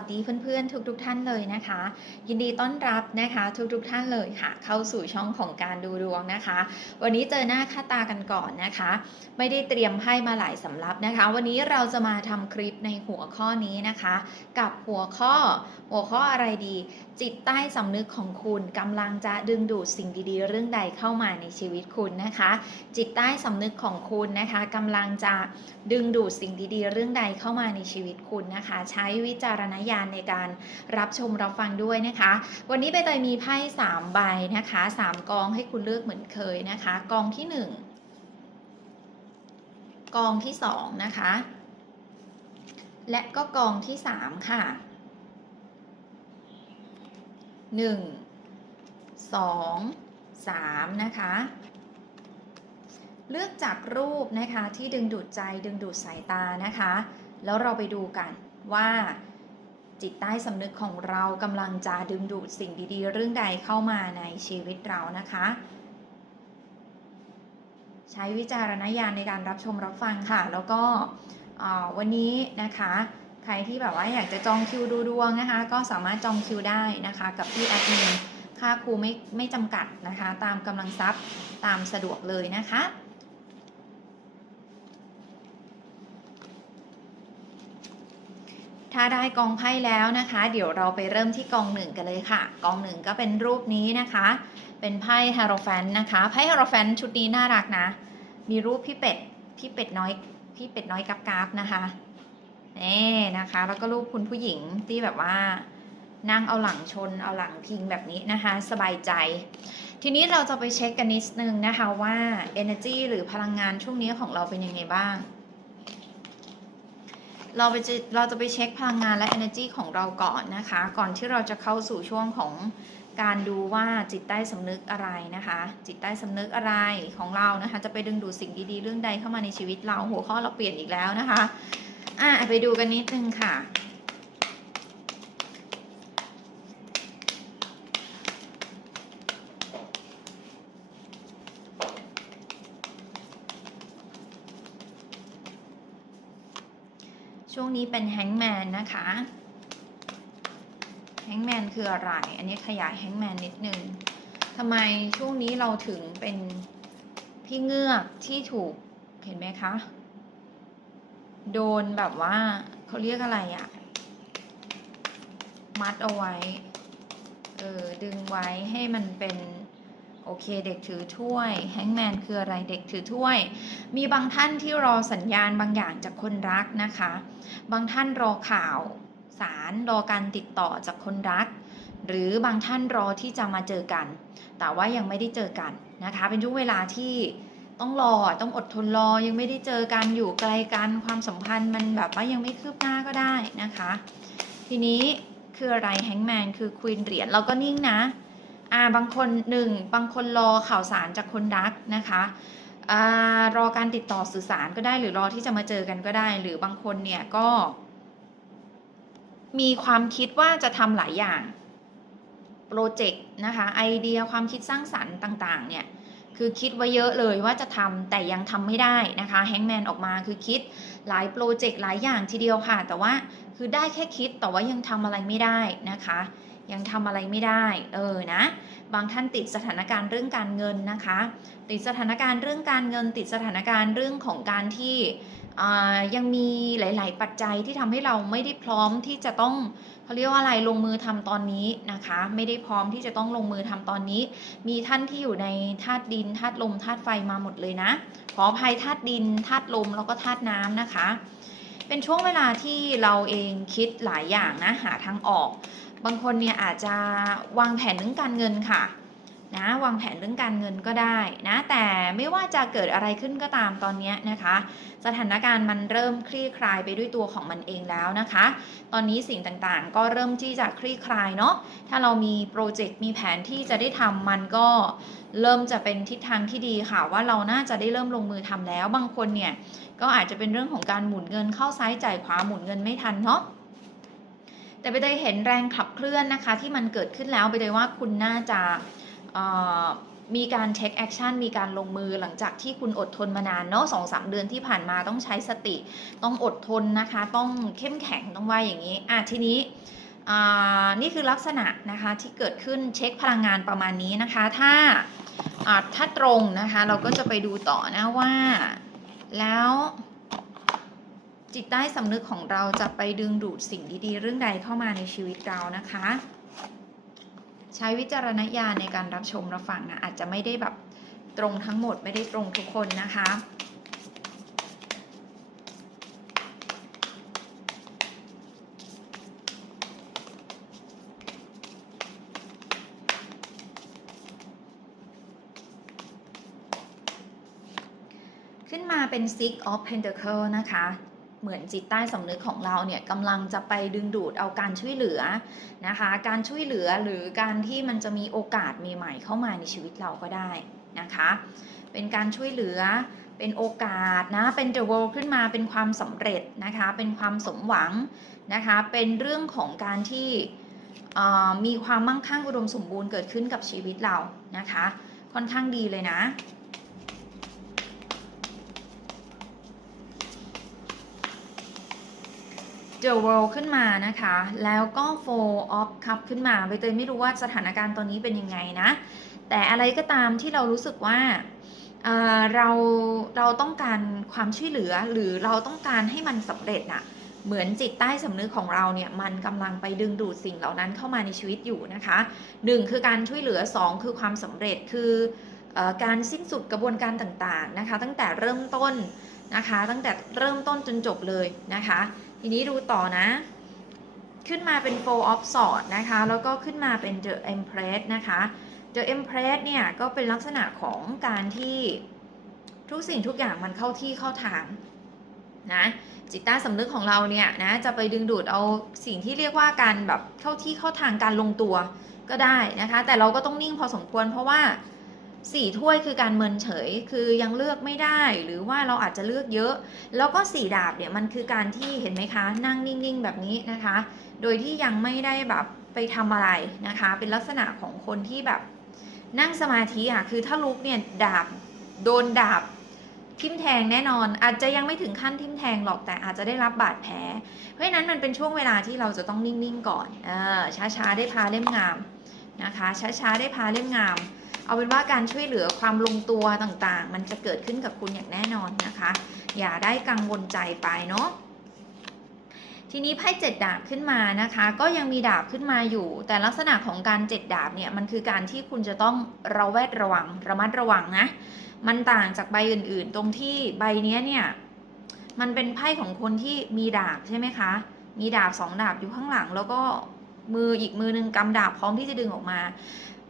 สดีเพื่อนๆ ทุกๆท่านเลยนะคะ ยินดีต้อนรับนะคะทุกๆท่านเลยค่ะ เข้าสู่ช่องของการดูดวงนะคะ วันนี้เจอหน้าค่าตากันก่อนนะคะ ไม่ได้เตรียมไพ่มาหลายสำรับนะคะ วันนี้เราจะมาทำคลิปในหัวข้อนี้นะคะ กับหัวข้อหัวข้ออะไรดี จิตใต้สำนึกของคุณกำลังจะดึงดูดสิ่งดีๆ เรื่องใดเข้ามาในชีวิตคุณนะคะ จิตใต้สำนึกของคุณนะคะกำลังจะดึงดูดสิ่งดีๆ เรื่องใดเข้ามาในชีวิตคุณนะคะ ใช้วิจารณญาณในการรับชมรับฟังด้วยนะคะ วันนี้ใบเตยมีไพ่3ใบนะคะ 3 กองให้คุณเลือกเหมือนเคยนะคะ กองที่ 1 กองที่ 2 นะคะ และก็กองที่ 3 ค่ะ 1 2 3 นะคะ เลือกจากรูปนะคะที่ดึงดูดใจดึงดูดสายตานะคะ แล้วเราไปดูกันว่า จิตใต้สำนึกของเรากำลังจะดึงดูดสิ่งดีๆ เรื่องใดเข้ามาในชีวิตเรานะคะ ใช้วิจารณญาณในการรับชมรับฟังค่ะ แล้วก็วันนี้นะคะ ใครที่แบบว่าอยากจะจองคิวดูดวงนะคะ ก็สามารถจองคิวได้นะคะ กับที่แอดมินค่าครูไม่ไม่จำกัดนะคะ ตามกำลังทรัพย์ตามสะดวกเลยนะคะ ถ้าได้กองไพ่แล้วนะคะ เดี๋ยวเราไปเริ่มที่กองหนึ่งกันเลยค่ะ กองหนึ่งก็เป็นรูปนี้นะคะ เป็นไพ่ฮาโรแฟนนะคะไพ่ฮาโรแฟนชุดนี้น่ารักนะ มีรูปพี่เป็ดพี่เป็ดน้อยพี่เป็ดน้อยกับกราฟนะคะนี่นะคะ แล้วก็รูปคุณผู้หญิงที่แบบว่านั่งเอาหลังชนเอาหลังพิงแบบนี้นะคะ สบายใจ ทีนี้เราจะไปเช็คกันนิดนึงนะคะว่า energy หรือพลังงานช่วงนี้ของเราเป็นยังไงบ้าง เราไปจะเราจะไปเช็คพลังงานและ energy ของเราก่อนนะคะ ก่อนที่เราจะเข้าสู่ช่วงของการดูว่าจิตใต้สำนึกอะไรนะคะ จิตใต้สำนึกอะไรของเรานะคะ จะไปดึงดูดสิ่งดีๆ เรื่องใดเข้ามาในชีวิตเราหัวข้อเราเปลี่ยนอีกแล้วนะคะ อะไปดูกันนิดนึงค่ะ นี้เป็นแฮงแมนนะคะแฮงแมนคืออะไร อันนี้ขยายแฮงแมนนิดนึงทำไมช่วงนี้เราถึงเป็นพี่เงือกที่ถูกเห็นไหมคะ โดนแบบว่าเขาเรียกอะไรอะมัดเอาไว้ เออดึงไว้ให้มันเป็น โอเค เด็กถือถ้วยแฮงแมนคืออะไรเด็กถือถ้วย มีบางท่านที่รอสัญญาณบางอย่างจากคนรักนะคะ บางท่านรอข่าวสารรอการติดต่อจากคนรัก หรือบางท่านรอที่จะมาเจอกัน แต่ว่ายังไม่ได้เจอกันนะคะ เป็นช่วงเวลาที่ต้องรอต้องอดทนรอยังไม่ได้เจอกันอยู่ไกลกันความสัมพันธ์มันแบบว่ายังไม่คืบหน้าก็ได้นะคะ ทีนี้คืออะไรแฮงแมนคือควีนเหรียญเราก็นิ่งนะ อ่าบางคนหนึ่งบางคนรอข่าวสารจากคนรักนะคะอารอการติดต่อสื่อสารก็ได้หรือรอที่จะมาเจอกันก็ได้ หรือบางคนเนี่ยก็ มีความคิดว่าจะทำหลายอย่างโปรเจกต์นะคะไอเดียความคิดสร้างสรรค์ต่างๆ เนี่ยคือคิดไว้เยอะเลยว่าจะทำแต่ยังทำไม่ได้นะคะแฮงแมนออกมาคือคิดหลายโปรเจกต์หลายอย่างทีเดียวค่ะ แต่ว่าคือได้แค่คิดแต่ว่ายังทำอะไรไม่ได้นะคะ ยังทำอะไรไม่ได้ เออนะ บางท่านติดสถานการณ์เรื่องการเงินนะคะ ติดสถานการณ์เรื่องการเงิน ติดสถานการณ์เรื่องของการที่ยังมีหลาย ๆ ปัจจัยที่ทำให้เราไม่ได้พร้อมที่จะต้องเขาเรียกว่าอะไรลงมือทำตอนนี้นะคะ ไม่ได้พร้อมที่จะต้องลงมือทำตอนนี้ มีท่านที่อยู่ในธาตุดินธาตุลมธาตุไฟมาหมดเลยนะ ขออภัยธาตุดินธาตุลมแล้วก็ธาตุน้ำนะคะ เป็นช่วงเวลาที่เราเองคิดหลายอย่างนะหาทางออก บางคนเนี่ยอาจจะวางแผนเรื่องการเงินค่ะนะวางแผนเรื่องการเงินก็ได้นะแต่ไม่ว่าจะเกิดอะไรขึ้นก็ตามตอนนี้นะคะ สถานการณ์มันเริ่มคลี่คลายไปด้วยตัวของมันเองแล้วนะคะ ตอนนี้สิ่งต่างๆ ก็เริ่มที่จะคลี่คลายเนาะถ้าเรามีโปรเจกต์มีแผนที่จะได้ทำมันก็เริ่มจะเป็นทิศทางที่ดีค่ะ ว่าเราน่าจะได้เริ่มลงมือทำแล้ว บางคนเนี่ยก็อาจจะเป็นเรื่องของการหมุนเงินเข้าซ้ายจ่ายขวาหมุนเงินไม่ทันเนาะ แต่ไปได้เห็นแรงขับเคลื่อนนะคะที่มันเกิดขึ้นแล้วไปเลยว่าคุณน่าจะมีการ take action มีการลงมือหลังจากที่คุณอดทนมานานเนาะสองสามเดือนที่ผ่านมาต้องใช้สติ ต้องอดทนนะคะ ต้องเข้มแข็งต้องว่าอย่างนี้อะทีนี้นี่คือลักษณะนะคะที่เกิดขึ้นเช็คพลังงานประมาณนี้นะคะ ถ้าถ้าตรงนะคะเราก็จะไปดูต่อนะว่าแล้ว จิตใต้สำนึกของเราจะไปดึงดูดสิ่งดีๆ เรื่องใดเข้ามาในชีวิตเรานะคะ ใช้วิจารณญาณในการรับชมรับฟังนะอาจจะไม่ได้แบบตรงทั้งหมดไม่ได้ตรงทุกคนนะคะขึ้นมาเป็น Six of Pentacle นะคะ เหมือนจิตใต้สำนึกของเราเนี่ยกำลังจะไปดึงดูดเอาการช่วยเหลือนะคะ การช่วยเหลือหรือการที่มันจะมีโอกาสใหม่ๆเข้ามาในชีวิตเราก็ได้นะคะ เป็นการช่วยเหลือเป็นโอกาสนะเป็น the world ขึ้นมาเป็นความสำเร็จนะคะเป็นความสมหวังนะคะเป็นเรื่องของการที่มีความมั่งคั่งอุดมสมบูรณ์เกิดขึ้นกับชีวิตเรานะคะ ค่อนข้างดีเลยนะ The World ขึ้นมานะคะ แล้วก็ Four of Cup ขึ้นมาใบเตยไม่รู้ว่าสถานการณ์ตอนนี้เป็นยังไงนะ แต่อะไรก็ตามที่เรารู้สึกว่าเเราเราต้องการความช่วยเหลือหรือเราต้องการให้มันสำเร็จน่ะเหมือนจิตใต้สำนึกของเราเนี่ยมันกำลังไปดึงดูดสิ่งเหล่านั้นเข้ามาในชีวิตอยู่นะคะหนึ่งคือการช่วยเหลือสองคือความสำเร็จคือออการสิ้นสุดกระบวนการต่างๆนะคะ ตั้งแต่เริ่มต้นนะคะ ตั้งแต่เริ่มต้นจนจบเลยนะคะ ทีนี้ดูต่อนะ ขึ้นมาเป็น Four of Swords นะคะ แล้วก็ขึ้นมาเป็น The Empress นะคะ The Empress เนี่ยก็เป็นลักษณะของการที่ทุกสิ่งทุกอย่างมันเข้าที่เข้าทางนะจิตใต้สำนึกของเราเนี่ยนะจะไปดึงดูดเอาสิ่งที่เรียกว่าการแบบเข้าที่เข้าทางการลงตัวก็ได้นะคะ แต่เราก็ต้องนิ่งพอสมควรเพราะว่า สี่ถ้วยคือการเมินเฉยคือยังเลือกไม่ได้หรือว่าเราอาจจะเลือกเยอะ แล้วก็สี่ดาบเนี่ยมันคือการที่เห็นไหมคะนั่งนิ่งๆ แบบนี้นะคะ โดยที่ยังไม่ได้แบบไปทำอะไรนะคะ เป็นลักษณะของคนที่แบบนั่งสมาธิอะคือถ้าลุกเนี่ยดาบโดนดาบทิ่มแทงแน่นอน อาจจะยังไม่ถึงขั้นทิ่มแทงหรอกแต่อาจจะได้รับบาดแผล เพราะฉะนั้นมันเป็นช่วงเวลาที่เราจะต้องนิ่งๆก่อนเออช้าๆได้พาเล่มงามนะคะ ช้าๆได้พาเล่มงาม เอาเป็นว่าการช่วยเหลือความลงตัวต่างๆ มันจะเกิดขึ้นกับคุณอย่างแน่นอนนะคะ อย่าได้กังวลใจไปเนาะทีนี้ไพ่เจ็ดดาบขึ้นมานะคะ ก็ยังมีดาบขึ้นมาอยู่ แต่ลักษณะของการเจ็ดดาบเนี่ยมันคือการที่คุณจะต้องระแวดระวังระมัดระวังนะ มันต่างจากใบอื่นๆ ตรงที่ใบเนี้ยเนี่ยมันเป็นไพ่ของคนที่มีดาบใช่ไหมคะ มีดาบสองดาบอยู่ข้างหลัง แล้วก็มืออีกมือหนึงกำดาบพร้อมที่จะดึงออกมา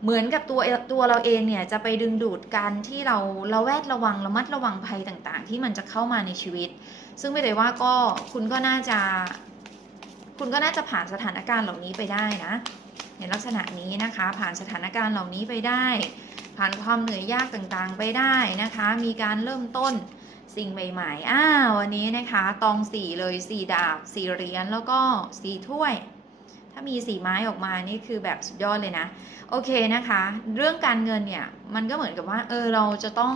เหมือนกับตัวตัวเราเองเนี่ยจะไปดึงดูดการที่เราเระแวดระวังระมัดระวังภัยต่างๆ ที่มันจะเข้ามาในชีวิต ซึ่งไม่ได้ว่าก็คุณก็น่าจะ คุณก็น่าจะผ่านสถานการณ์เหล่านี้ไปได้นะในลักษณะนี้นะคะ ผ่านสถานการณ์เหล่านี้ไปได้ ผ่านความเหนื่อยยากต่างๆไปได้นะคะ มีการเริ่มต้นสิ่งใหม่ๆอ้าวันนี้นะคะ ตองสี่เลยสี่ดาบสี่เหรียญแล้วก็สี่ถ้วย ถ้ามีสีไม้ออกมานี่คือแบบสุดยอดเลยนะ โอเคนะคะ เรื่องการเงินเนี่ย มันก็เหมือนกับว่า เออเราจะต้อง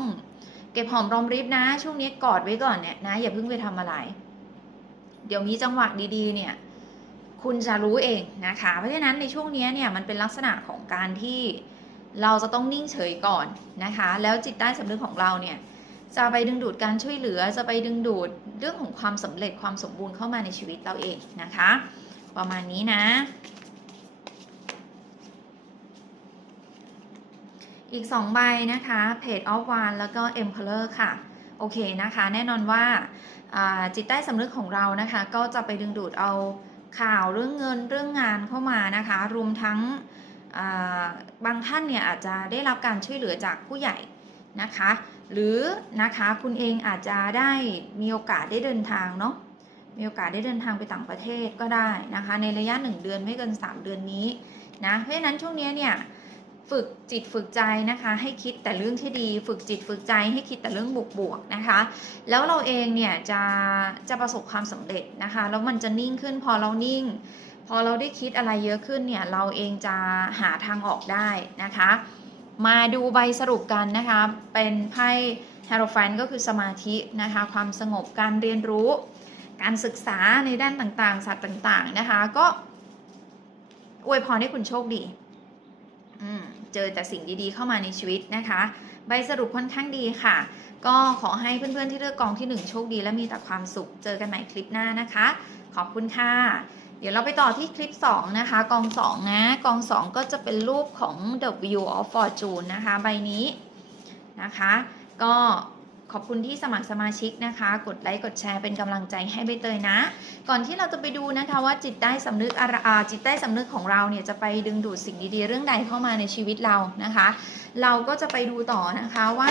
เก็บหอมรอมริบนะ ช่วงนี้กอดไว้ก่อนเนี่ยนะ อย่าเพิ่งไปทำอะไร เดี๋ยวมีจังหวะดีๆ เนี่ย คุณจะรู้เองนะคะ เพราะฉะนั้นในช่วงนี้เนี่ยมันเป็นลักษณะของการที่เราจะต้องนิ่งเฉยก่อนนะคะ แล้วจิตใต้สำนึกของเราเนี่ยจะไปดึงดูดการช่วยเหลือ จะไปดึงดูดเรื่องของความสำเร็จความสมบูรณ์เข้ามาในชีวิตเราเองนะคะ ประมาณนี้นะ อีก 2 ใบนะคะ Page of w a n แล้วก็ Emperor ค่ะ โอเคนะคะ แน่นอนว่าาจิตใต้สำนึกของเรานะคะ ก็จะไปดึงดูดเอาข่าวเรื่องเงินเรื่องงานเข้ามานะคะ รวมทั้งาบางท่านเนี่ยอาจจะได้รับการช่วยเหลือจากผู้ใหญ่นะคะ หรือนะคะคุณเองอาจจะได้มีโอกาสได้เดินทางเนาะ มีโอกาสได้เดินทางไปต่างประเทศก็ได้นะคะ ในระยะ 1 เดือนไม่เกิน 3 เดือนนี้นะเพราะฉะนั้นช่วงนี้เนี่ยฝึกจิตฝึกใจนะคะ ให้คิดแต่เรื่องที่ดี ฝึกจิตฝึกใจให้คิดแต่เรื่องบวกๆนะคะ แล้วเราเองเนี่ยจะจะประสบความสำเร็จนะคะแล้วมันจะนิ่งขึ้นพอเรานิ่ง พอเราได้คิดอะไรเยอะขึ้นเนี่ยเราเองจะหาทางออกได้นะคะ มาดูใบสรุปกันนะคะ เป็นไพ่ฮาโรฟนก็คือสมาธินะคะ ความสงบการเรียนรู้ การศึกษาในด้านต่างๆศาสตร์ต่างๆนะคะ ก็อวยพรให้คุณโชคดีเจอแต่สิ่งดีๆเข้ามาในชีวิตนะคะ ใบสรุปค่อนข้างดีค่ะ ก็ขอให้เพื่อนๆที่เลือกกองที่ 1 โชคดีและมีแต่ความสุข เจอกันใหม่คลิปหน้านะคะ ขอบคุณค่ะ เดี๋ยวเราไปต่อที่คลิป 2 นะคะ กอง 2 นะ กอง 2 ก็จะเป็นรูปของ The Wheel of Fortune นะคะ ใบนี้นะคะ ก็ ขอบคุณที่สมัครสมาชิกนะคะ กดไลค์กดแชร์เป็นกำลังใจให้ใบเตยนะ ก่อนที่เราจะไปดูนะคะว่าจิตใต้สำนึกอาจิตใต้สำนึกของเราเนี่ยจะไปดึงดูดสิ่งดีๆ เรื่องใดเข้ามาในชีวิตเรานะคะ เราก็จะไปดูต่อนะคะว่า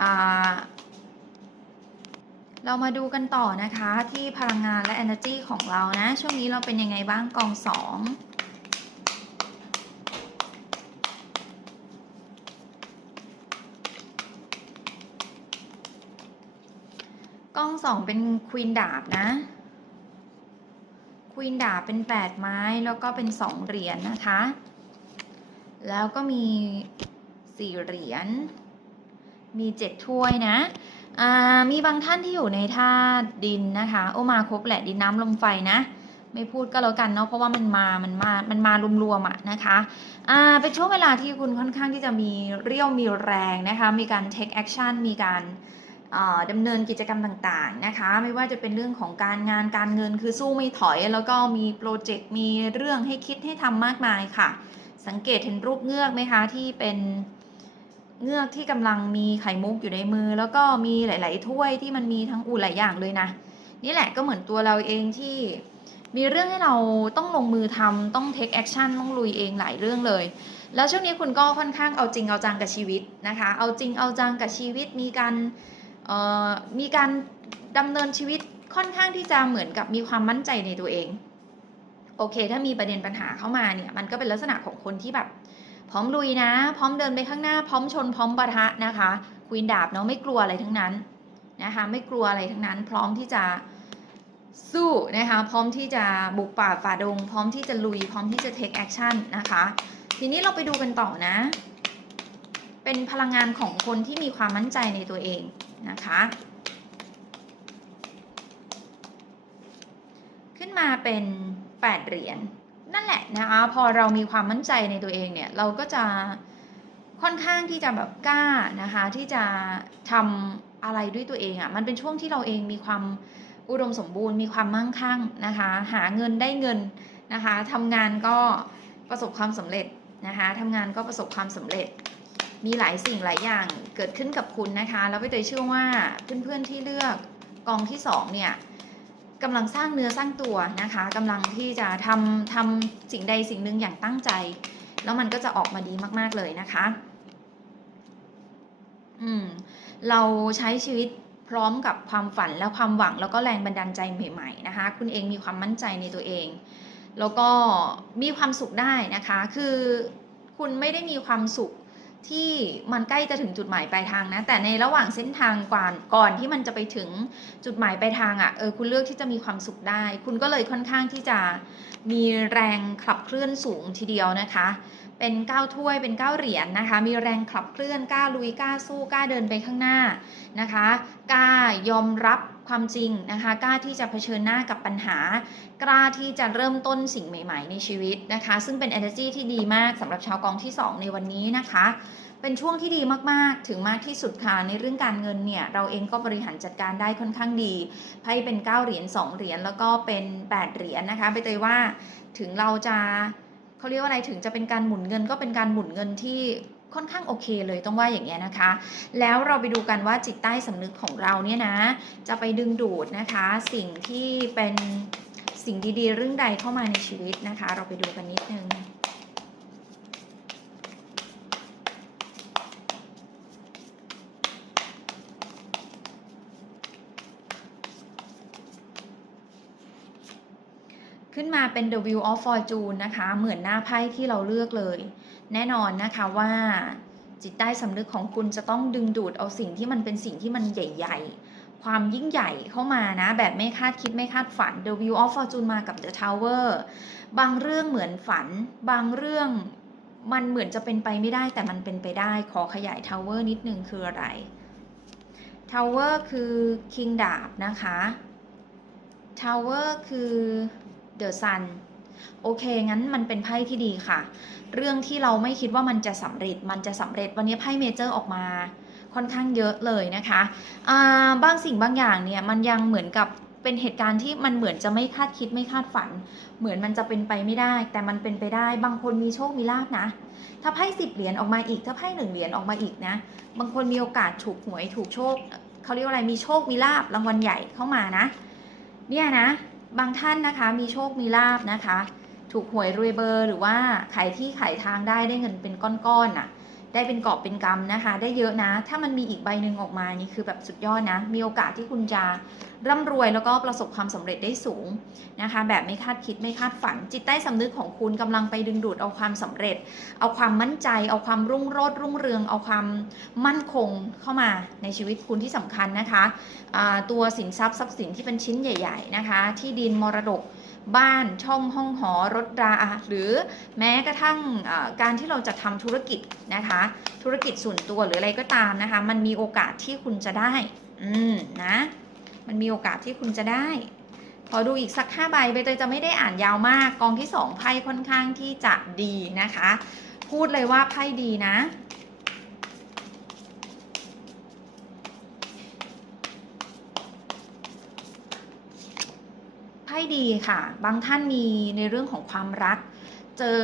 อ่าเรามาดูกันต่อนะคะที่พลังงานและ energy ของเรานะ ช่วงนี้เราเป็นยังไงบ้างกองสอง กองสองเป็นควีนดาบนะควีนดาบเป็นแปดไม้แล้วก็เป็นสองเหรียญนนะคะ แล้วก็มีสี่เหรียญ มีเจ็ดถ้วยนะ มีบางท่านที่อยู่ในธาตุดินนะคะ โอมาครบแหละดินน้ำลมไฟนะ ไม่พูดก็แล้วกันเนาะเพราะว่ามันมา มันมา มันมารวมๆอะนะคะอ่าเป็นช่วงเวลาที่คุณค่อนข้างที่จะมีเรี่ยวมีแรงนะคะ มีการ take action มีการ ดำเนินกิจกรรมต่างๆนะคะ ไม่ว่าจะเป็นเรื่องของการงานการเงินคือสู้ไม่ถอย แล้วก็มีโปรเจกต์มีเรื่องให้คิดให้ทำมากมายค่ะ สังเกตเห็นรูปเงือกไหมคะที่เป็นเงือกที่กำลังมีไข่มุกอยู่ในมือ แล้วก็มีหลาย ๆ ถ้วยที่มันมีทั้งอูหลายอย่างเลยนะ นี่แหละก็เหมือนตัวเราเองที่มีเรื่องให้เราต้องลงมือทำต้อง take action ต้องลุยเองหลายเรื่องเลย แล้วช่วงนี้คุณก็ค่อนข้างเอาจริงเอาจังกับชีวิตนะคะ เอาจริงเอาจังกับชีวิตมีการ มีการดำเนินชีวิตค่อนข้างที่จะเหมือนกับมีความมั่นใจในตัวเอง โอเค ถ้ามีประเด็นปัญหาเข้ามาเนี่ยมันก็เป็นลักษณะของคนที่แบบ พร้อมลุยนะ พร้อมเดินไปข้างหน้า พร้อมชนพร้อมปะทะนะคะควีนดาบเนาะไม่กลัวอะไรทั้งนั้นนะคะไม่กลัวอะไรทั้งนั้น พร้อมที่จะสู้นะคะพร้อมที่จะบุกป่าฝ่าดง พร้อมที่จะลุย พร้อมที่จะ take action นะคะ ทีนี้เราไปดูกันต่อนะ เป็นพลังงานของคนที่มีความมั่นใจในตัวเอง นะคะ ขึ้นมาเป็น 8 เหรียญนั่นแหละนะคะ พอเรามีความมั่นใจในตัวเองเนี่ย เราก็จะค่อนข้างที่จะแบบกล้านะคะ ที่จะทำอะไรด้วยตัวเองอะ่ะมันเป็นช่วงที่เราเองมีความอุดมสมบูรณ์มีความมั่งคั่งนะคะ หาเงินได้เงินนะคะทำงานก็ประสบความสำเร็จนะคะทำงานก็ประสบความสำเร็จ มีหลายสิ่งหลายอย่างเกิดขึ้นกับคุณนะคะ แล้วไปเตยเชื่อว่าเพื่อนๆที่เลือกกองที่สองเนี่ยกำลังสร้างเนื้อสร้างตัวนะคะกำลังที่จะทำทำสิ่งใดสิ่งหนึ่งอย่างตั้งใจ แล้วมันก็จะออกมาดีมากๆเลยนะคะ อืมเราใช้ชีวิตพร้อมกับความฝันและความหวังแล้วก็แรงบันดาลใจใหม่ๆนะคะ คุณเองมีความมั่นใจในตัวเอง แล้วก็มีความสุขได้นะคะ คือคุณไม่ได้มีความสุข ที่มันใกล้จะถึงจุดหมายปลายทางนะ แต่ในระหว่างเส้นทางก่อนก่อนที่มันจะไปถึงจุดหมายปลายทางอะ่ะเออคุณเลือกที่จะมีความสุขได้ คุณก็เลยค่อนข้างที่จะมีแรงขับเคลื่อนสูงทีเดียวนะคะ เป็นก้าวถ้วยเป็นก้าวเหรียญนนะคะ มีแรงขับเคลื่อนกล้าลุยกล้าสู้กล้าเดินไปข้างหน้านะคะกล้ายอมรับ ความจริงนะคะกล้าที่จะเผชิญหน้ากับปัญหา กล้าที่จะเริ่มต้นสิ่งใหม่ ๆ ในชีวิตนะคะ ซึ่งเป็น energy ที่ดีมากสำหรับชาวกองที่ 2 ในวันนี้นะคะ เป็นช่วงที่ดีมากๆ ถึงมากที่สุดค่ะในเรื่องการเงินเนี่ยเราเองก็บริหารจัดการได้ค่อนข้างดีไพ่เป็น 9 เหรียญ2เหรียญแล้วก็เป็น 8 เหรียญนะคะไปเตยว่าถึงเราจะเขาเรียกว่าอะไรถึงจะเป็นการหมุนเงินก็เป็นการหมุนเงินที่ ค่อนข้างโอเคเลยต้องว่าอย่างเงี้ยนะคะ แล้วเราไปดูกันว่าจิตใต้สำนึกของเราเนี่ยนะ จะไปดึงดูดนะคะ สิ่งที่เป็นสิ่งดีๆ เรื่องใดเข้ามาในชีวิตนะคะ เราไปดูกันนิดนึงขึ้นมาเป็น The Wheel of Fortune นะคะ เหมือนหน้าไพ่ที่เราเลือกเลย แน่นอนนะคะว่าจิตใต้สำนึกของคุณจะต้องดึงดูดเอาสิ่งที่มันเป็นสิ่งที่มันใหญ่ ๆ ความยิ่งใหญ่เข้ามานะ แบบไม่คาดคิดไม่คาดฝัน The Wheel of Fortune มากับ The Tower บางเรื่องเหมือนฝัน บางเรื่องมันเหมือนจะเป็นไปไม่ได้แต่มันเป็นไปได้ขอขยายทาวเวอร์นิดนึงคืออะไรทาวเวอร์คือคิงดาบนะคะทาวเวอร์คือเดอะซันโอเค งั้นมันเป็นไพ่ที่ดีค่ะ เรื่องที่เราไม่คิดว่ามันจะสำเร็จ มันจะสำเร็จวันนี้ไพ่เมเจอร์ออกมาค่อนข้างเยอะเลยนะคะาบางสิ่งบางอย่างเนี่ยมันยังเหมือนกับเป็นเหตุการณ์ที่มันเหมือนจะไม่คาดคิดไม่คาดฝัน เหมือนมันจะเป็นไปไม่ได้ แต่มันเป็นไปได้ บางคนมีโชคมีลาภนะ ถ้าไพ่สิบเหรียญออกมาอีก ถ้าไพ่หนึ่งเหรียญออกมาอีกนะ บางคนมีโอกาสถูกหวยถูกโชคเขาเรียกว่าอะไรมีโชคมีลาบรางวัลใหญ่เข้ามานะ เนี่ยนะ บางท่านนะคะมีโชคมีลาบนะคะ ถูกหวยรวยเบอร์หรือว่าขายที่ขายทางได้ได้เงินเป็นก้อนๆน่ะ ได้เป็นกอบเป็นกำนะคะ ได้เยอะนะ ถ้ามันมีอีกใบหนึ่งออกมานี่คือแบบสุดยอดนะ มีโอกาสที่คุณจะร่ำรวยแล้วก็ประสบความสำเร็จได้สูงนะคะ แบบไม่คาดคิดไม่คาดฝัน จิตใต้สำนึกของคุณกำลังไปดึงดูดเอาความสำเร็จ เอาความมั่นใจ เอาความรุ่งโรจน์รุ่งเรือง เอาความมั่นคงเข้ามาในชีวิตคุณที่สำคัญนะคะอ่าตัวสินทรัพย์ทรัพย์สินที่เป็นชิ้นใหญ่ ๆ นะคะ ที่ดินมรดก บ้านช่องห้องหอรถราหรือแม้กระทั่งการที่เราจะทำธุรกิจนะคะ ธุรกิจส่วนตัวหรืออะไรก็ตามนะคะ มันมีโอกาสที่คุณจะได้ อืมนะ มันมีโอกาสที่คุณจะได้ขอดูอีกสักห้าใบใบเตยจะไม่ได้อ่านยาวมาก กองที่สองไพ่ค่อนข้างที่จะดีนะคะ พูดเลยว่าไพ่ดีนะ ไพ่ดีค่ะ บางท่านมีในเรื่องของความรัก เจอ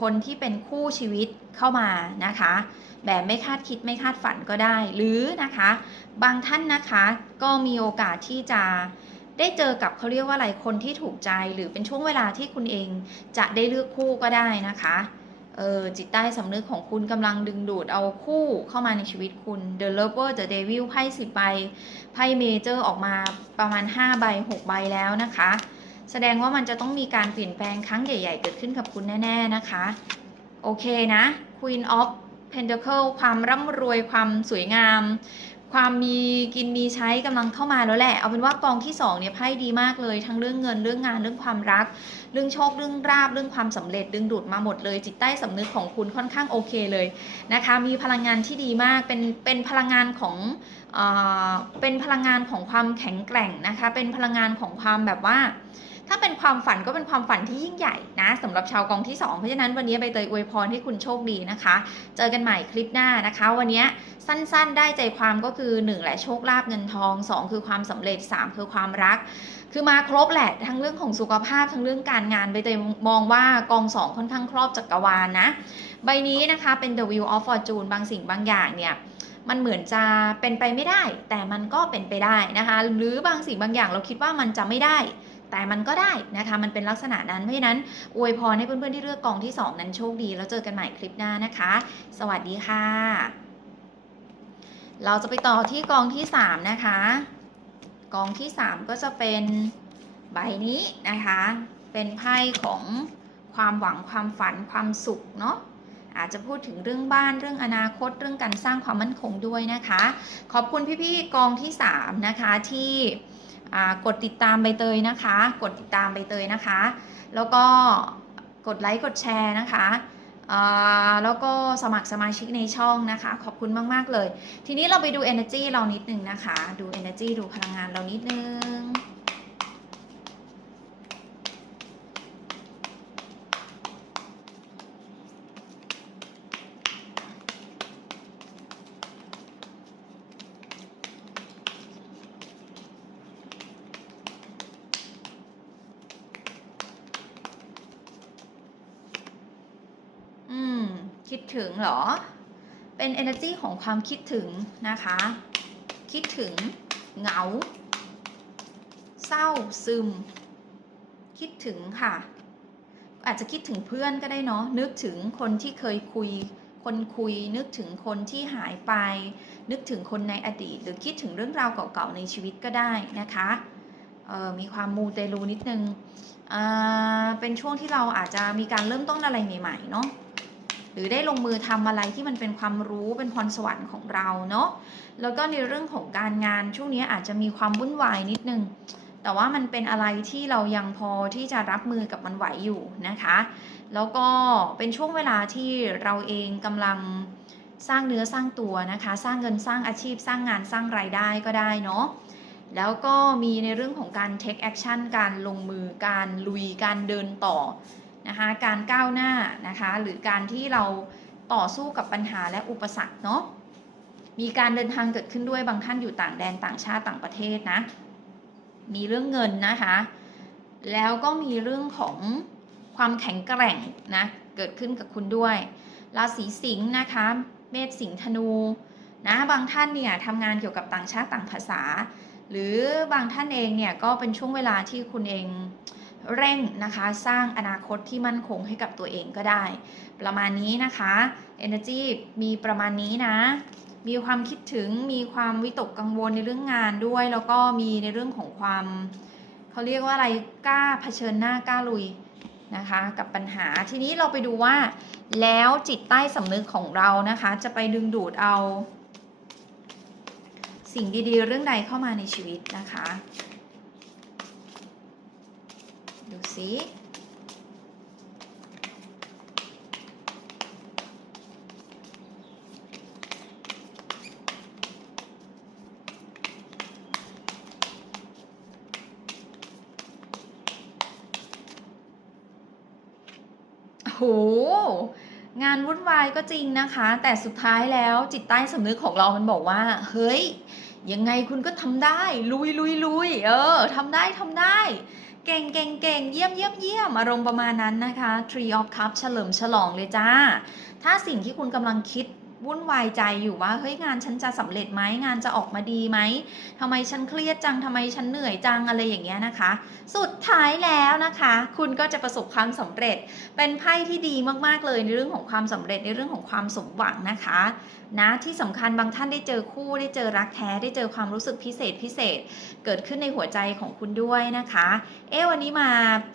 คนที่เป็นคู่ชีวิตเข้ามานะคะ แบบไม่คาดคิดไม่คาดฝันก็ได้ หรือนะคะ บางท่านนะคะก็มีโอกาสที่จะได้เจอกับเขาเรียกว่าอะไรคนที่ถูกใจ หรือเป็นช่วงเวลาที่คุณเองจะได้เลือกคู่ก็ได้นะคะเออจิตใต้สำนึกของคุณกำลังดึงดูดเอาคู่เข้ามาในชีวิตคุณ The Lover The Devil ไพ่สิบใบไพ่เมเจอร์ออกมาประมาณ 5 ใบ 6 ใบแล้วนะคะ แสดงว่ามันจะต้องมีการเปลี่ยนแปลงครั้งใหญ่ ๆ เกิดขึ้นกับคุณแน่ ๆนะคะ โอเคนะ Queen of Pentacle ความร่ำรวยความสวยงาม ความมีกินมีใช้กำลังเข้ามาแล้วแหละ เอาเป็นว่ากองที่2เนี่ยไพ่ดีมากเลย ทั้งเรื่องเงินเรื่องงานเรื่องความรัก เรื่องโชคเรื่องราบเรื่องความสำเร็จดึงดูดมาหมดเลย จิตใต้สำนึกของคุณค่อนข้างโอเคเลยนะคะ มีพลังงานที่ดีมากเป็นเป็นพลังงานของเออเป็นพลังงานของความแข็งแกร่งนะคะ เป็นพลังงานของความแบบว่า ถ้าเป็นความฝันก็เป็นความฝันที่ยิ่งใหญ่นะสำหรับชาวกองที่ 2 เพราะฉะนั้นวันนี้ใบเตยอวยพรให้คุณโชคดีนะคะ เจอกันใหม่คลิปหน้านะคะ วันนี้สั้นๆ ได้ใจความก็คือ 1 แหละโชคลาภเงินทอง 2 คือความสำเร็จ 3 คือความรัก คือมาครบแหละทั้งเรื่องของสุขภาพทั้งเรื่องการงานใบเตยมองว่ากอง 2 ค่อนข้างครอบจักรวาลนะใบนี้นะคะเป็น The Wheel of Fortune บางสิ่งบางอย่างเนี่ยมันเหมือนจะเป็นไปไม่ได้ แต่มันก็เป็นไปได้นะคะ หรือบางสิ่งบางอย่างเราคิดว่ามันจะไม่ได้ แต่มันก็ได้นะคะ มันเป็นลักษณะนั้น เพราะฉะนั้นอวยพรให้เพื่อนๆที่เลือกกองที่ 2 นั้นโชคดี แล้วเจอกันใหม่คลิปหน้านะคะ สวัสดีค่ะ เราจะไปต่อที่กองที่ 3 นะคะ กองที่ 3 ก็จะเป็นใบนี้นะคะ เป็นไพ่ของความหวังความฝันความสุขเนาะอาจจะพูดถึงเรื่องบ้านเรื่องอนาคตเรื่องการสร้างความมั่นคงด้วยนะคะ ขอบคุณพี่ๆกองที่ 3 นะคะที่ กดติดตามใบเตยนะคะ กดติดตามใบเตยนะคะ แล้วก็กดไลค์กดแชร์นะคะแล้วก็สมัครสมาชิกในช่องนะคะ ขอบคุณมาก ๆ เลย ทีนี้เราไปดู energy เรานิดนึงนะคะ ดู energy ดูพลังงานเรานิดนึง อืม คิดถึงเหรอ เป็น energy ของความคิดถึงนะคะ คิดถึงเหงา เศร้าซึม คิดถึงค่ะ อาจจะคิดถึงเพื่อนก็ได้เนาะ นึกถึงคนที่เคยคุย คนคุย นึกถึงคนที่หายไป นึกถึงคนในอดีต หรือคิดถึงเรื่องราวเก่าๆในชีวิตก็ได้นะคะออมีความมูเตลูนิดนึง เป็นช่วงที่เราอาจจะมีการเริ่มต้นอะไรใหม่ๆเนาะ หรือได้ลงมือทำอะไรที่มันเป็นความรู้เป็นพรสวรรค์ของเราเนาะแล้วก็ในเรื่องของการงานช่วงนี้อาจจะมีความวุ่นวายนิดนึง แต่ว่ามันเป็นอะไรที่เรายังพอที่จะรับมือกับมันไหวอยู่นะคะ แล้วก็เป็นช่วงเวลาที่เราเองกำลังสร้างเนื้อสร้างตัวนะคะ สร้างเงินสร้างอาชีพ สร้างงานสร้างรายได้ก็ได้เนาะแล้วก็มีในเรื่องของการ take action การลงมือการลุยการเดินต่อ นะคะการก้าวหน้านะคะหรือการที่เราต่อสู้กับปัญหาและอุปสรรคเนาะมีการเดินทางเกิดขึ้นด้วยบางท่านอยู่ต่างแดนต่างชาติต่างประเทศนะมีเรื่องเงินนะคะ แล้วก็มีเรื่องของความแข็งแกร่งนะเกิดขึ้นกับคุณด้วยราศีสิงห์นะคะเมษสิงห์ธนูนะบางท่านเนี่ยทำงานเกี่ยวกับต่างชาติต่างภาษา หรือบางท่านเองเนี่ยก็เป็นช่วงเวลาที่คุณเอง เร่งนะคะสร้างอนาคตที่มั่นคงให้กับตัวเองก็ได้ ประมาณนี้นะคะ Energy มีประมาณนี้นะ มีความคิดถึงมีความวิตกกังวลในเรื่องงานด้วย แล้วก็มีในเรื่องของความเขาเรียกว่าอะไรกล้าเผชิญหน้ากล้าลุยนะคะกับปัญหาทีนี้เราไปดูว่า แล้วจิตใต้สำนึกของเรานะคะ จะไปดึงดูดเอา สิ่งดีๆ เรื่องใดเข้ามาในชีวิตนะคะ ดูสิโอ้โหงานวุ่นวายก็จริงนะคะ แต่สุดท้ายแล้วจิตใต้สำนึกของเรามันบอกว่า เฮ้ย ยังไงคุณก็ทำได้ ลุยลุยลุยเออทำได้ทำได้ เก่งเก่งเก่งเยี่ยมเยี่ยมเยี่ยมอารมณ์ประมาณนั้นนะคะ Tree of Cups เฉลิมฉลองเลยจ้า ถ้าสิ่งที่คุณกำลังคิด วุ่นวายใจอยู่ว่าเฮ้ยงานฉันจะสำเร็จไหมงานจะออกมาดีไหมทำไมฉันเครียดจังทำไมฉันเหนื่อยจังอะไรอย่างเงี้ยนะคะ สุดท้ายแล้วนะคะ คุณก็จะประสบความสำเร็จ เป็นไพ่ที่ดีมากๆเลยในเรื่องของความสำเร็จในเรื่องของความสมหวังนะคะนะที่สำคัญบางท่านได้เจอคู่ได้เจอรักแท้ได้เจอความรู้สึกพิเศษพิเศษ เกิดขึ้นในหัวใจของคุณด้วยนะคะ เอ๊วันนี้มา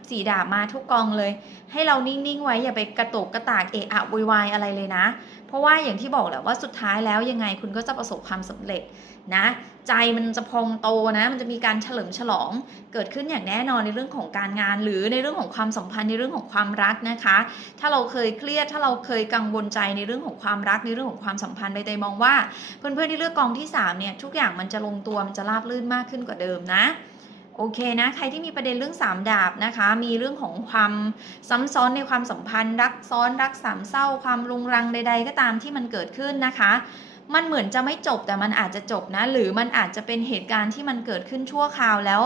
สีดาบมาทุกกองเลย ให้เรานิ่งๆไว้อย่าไปกระตกกระตากเอะอะโวยวายอะไรเลยนะ เพราะว่าอย่างที่บอกแหละว่าสุดท้ายแล้วยังไงคุณก็จะประสบความสำเร็จนะใจมันจะพองโตนะมันจะมีการเฉลิมฉลองเกิดขึ้นอย่างแน่นอนในเรื่องของการงาน หรือในเรื่องของความสัมพันธ์ในเรื่องของความรักนะคะ ถ้าเราเคยเครียดถ้าเราเคยกังวลใจในเรื่องของความรักในเรื่องของความสัมพันธ์ใบเตยมองว่าเพื่อนๆที่เลือกกองที่3เนี่ยทุกอย่างมันจะลงตัวมันจะราบรื่นมากขึ้นกว่าเดิมนะ โอเคนะ ใครที่มีประเด็นเรื่อง3ดาบนะคะ มีเรื่องของความซ้ำซ้อนในความสัมพันธ์ รักซ้อนรักสามเศร้า ความรุงรังใด ๆ ก็ตามที่มันเกิดขึ้นนะคะ มันเหมือนจะไม่จบแต่มันอาจจะจบนะ หรือมันอาจจะเป็นเหตุการณ์ที่มันเกิดขึ้นชั่วคราวแล้ว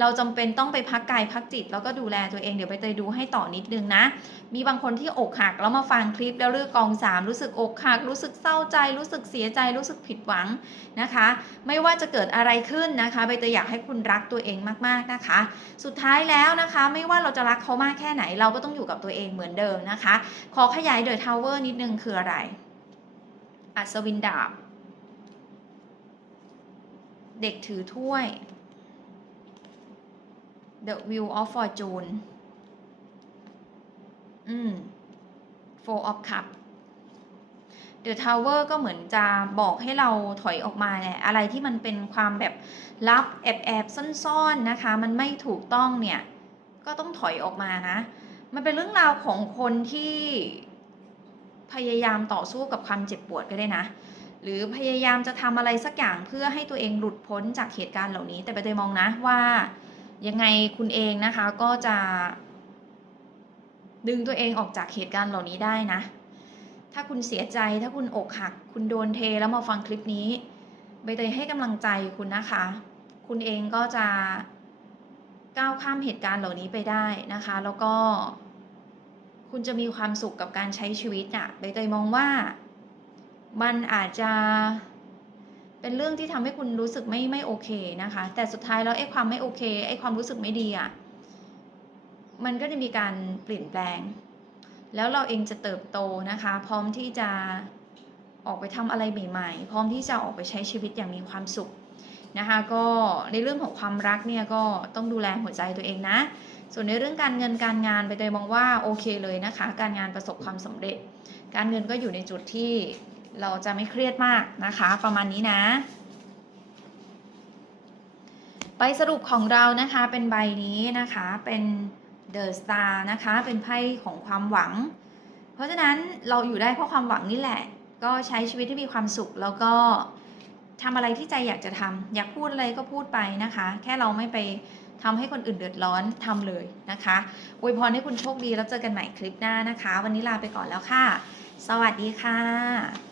เราจำเป็นต้องไปพักกายพักจิต แล้วก็ดูแลตัวเองเดี๋ยวไปเตยดูให้ต่อนิดนึงนะ มีบางคนที่อกหักแล้วมาฟังคลิปแล้วเลือกกองสามรู้สึกอกหัก รู้สึกเศร้าใจ รู้สึกเสียใจรู้สึกผิดหวังนะคะ ไม่ว่าจะเกิดอะไรขึ้นนะคะใบเตยอยากให้คุณรักตัวเองมากๆนะคะ สุดท้ายแล้วนะคะ ไม่ว่าเราจะรักเขามากแค่ไหน เราก็ต้องอยู่กับตัวเองเหมือนเดิมนะคะ ขอขยายเดอะทาวเวอร์นิดนึงคืออะไร อัศวินดาบ เด็กถือถ้วย The Wheel of Fortune อืม Four of Cup The Tower ก็เหมือนจะบอกให้เราถอยออกมาแหละ อะไรที่มันเป็นความแบบลับแอบแอบซ่อนๆนะคะ มันไม่ถูกต้องเนี่ย ก็ต้องถอยออกมานะ มันเป็นเรื่องราวของคนที่ พยายามต่อสู้กับความเจ็บปวดก็ได้นะ หรือพยายามจะทำอะไรสักอย่างเพื่อให้ตัวเองหลุดพ้นจากเหตุการณ์เหล่านี้ แต่ไปเตยมองนะว่ายังไงคุณเองนะคะก็จะ ดึงตัวเองออกจากเหตุการณ์เหล่านี้ได้นะ ถ้าคุณเสียใจถ้าคุณอกหัก คุณโดนเทแล้วมาฟังคลิปนี้ใบเตยให้กำลังใจคุณนะคะ คุณเองก็จะก้าวข้ามเหตุการณ์เหล่านี้ไปได้นะคะ แล้วก็ คุณจะมีความสุขกับการใช้ชีวิตอะใบเตยมองว่ามันอาจจะเป็นเรื่องที่ทำให้คุณรู้สึกไม่ไม่โอเคนะคะ แต่สุดท้ายแล้วไอ้ความไม่โอเคไอ้ความรู้สึกไม่ดีอะมันก็จะมีการเปลี่ยนแปลง แล้วเราเองจะเติบโตนะคะ พร้อมที่จะออกไปทำอะไรใหม่ ๆ พร้อมที่จะออกไปใช้ชีวิตอย่างมีความสุขนะคะ ก็ในเรื่องของความรักเนี่ยก็ต้องดูแลหัวใจตัวเองนะ ส่วนในเรื่องการเงินการงานไปเตยมองว่าโอเคเลยนะคะ การงานประสบความสำเร็จ การเงินก็อยู่ในจุดที่เราจะไม่เครียดมากนะคะ ประมาณนี้นะใบสรุปของเรานะคะเป็นใบนี้นะคะเป็นเดอะสตาร์นะคะเป็นไพ่ของความหวัง เพราะฉะนั้นเราอยู่ได้เพราะความหวังนี่แหละ ก็ใช้ชีวิตที่มีความสุขแล้วก็ทำอะไรที่ใจอยากจะทำอยากพูดอะไรก็พูดไปนะคะ แค่เราไม่ไป ทำให้คนอื่นเดือดร้อนทำเลยนะคะอวยพรให้คุณโชคดีแล้วเจอกันใหม่คลิปหน้านะคะ วันนี้ลาไปก่อนแล้วค่ะ สวัสดีค่ะ